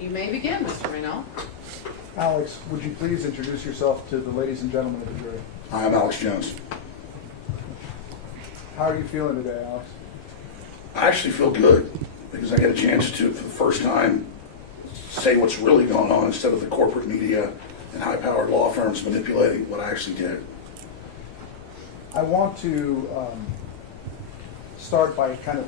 You may begin, Mr. Reynal. Alex, would you please introduce yourself to the ladies and gentlemen of the jury? Hi, I'm Alex Jones. How are you feeling today, Alex? I actually feel good because I get a chance to, for the first time, say what's really going on instead of the corporate media and high-powered law firms manipulating what I actually did. I want to start by kind of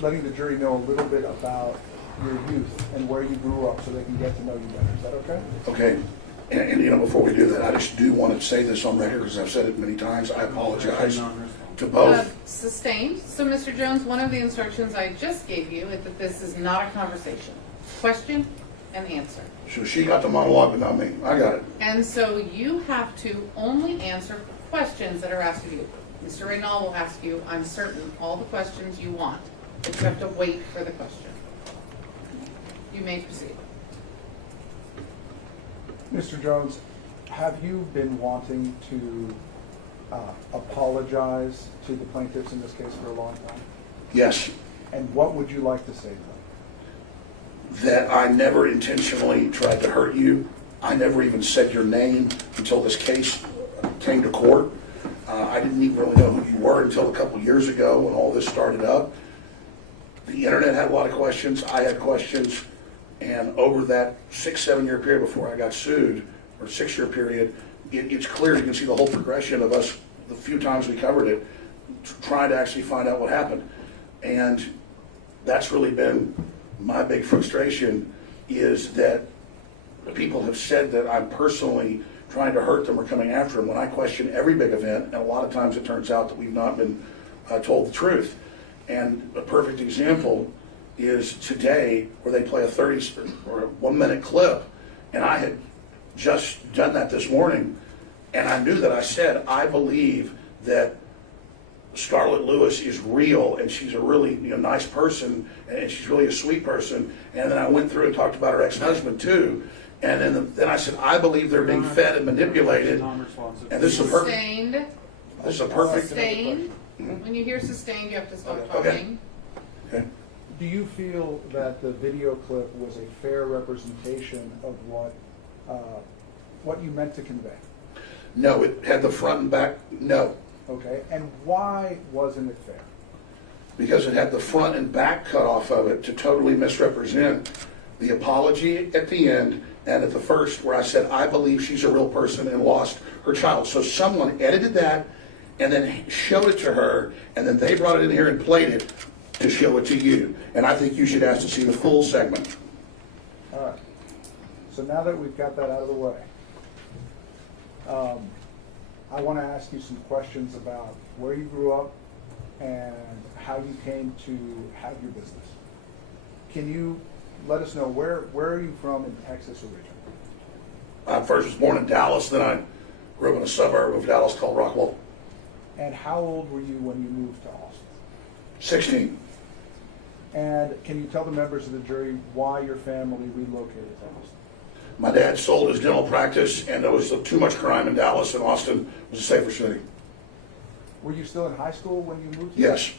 letting the jury know a little bit about your youth and where you grew up so they can get to know you better. Is that okay? Okay. And you know, before we do that, I just do want to say this on record because I've said it many times. I apologize to both. Sustained. So, Mr. Jones, one of the instructions I just gave you is that this is not a conversation. Question and answer. So she got the monologue, but not me. I got it. And so you have to only answer questions that are asked of you. Mr. Reynal will ask you, I'm certain, all the questions you want, but you have to wait for the question. You may proceed. Mr. Jones, have you been wanting to apologize to the plaintiffs in this case for a long time? Yes. And what would you like to say to them? That I never intentionally tried to hurt you. I never even said your name until this case came to court. I didn't even really know who you were until a couple years ago when all this started up. The internet had a lot of questions. I had questions. And over that 6-7 year period before I got sued, or 6-year period, it's clear you can see the whole progression of us, the few times we covered it, trying to actually find out what happened. And that's really been my big frustration, is that the people have said that I'm personally trying to hurt them or coming after them when I question every big event, and a lot of times it turns out that we've not been told the truth. And a perfect example is today, where they play a 30 or a 1 minute clip, and I had just done that this morning, and I knew that I said, I believe that Scarlett Lewis is real, and she's a really nice person, and she's really a sweet person. And then I went through and talked about her ex-husband too, and then I said, I believe they're being fed and manipulated. And this is a perfect. Sustained. This is a perfect. Sustained. When you hear sustained, you have to stop talking. Okay. Do you feel that the video clip was a fair representation of what you meant to convey? No, it had the front and back. No. Okay, and why wasn't it fair? Because it had the front and back cut off of it to totally misrepresent the apology at the end and at the first, where I said, I believe she's a real person and lost her child. So someone edited that and then showed it to her, and then they brought it in here and played it to show it to you. And I think you should ask to see the full segment. All right. So now that we've got that out of the way, I want to ask you some questions about where you grew up and how you came to have your business. Can you let us know where are you from in Texas originally? I first was born in Dallas, then I grew up in a suburb of Dallas called Rockwell. And how old were you when you moved to Austin? 16. And can you tell the members of the jury why your family relocated to Austin? My dad sold his dental practice, and there was too much crime in Dallas, and Austin was a safer city. Were you still in high school when you moved? Yes.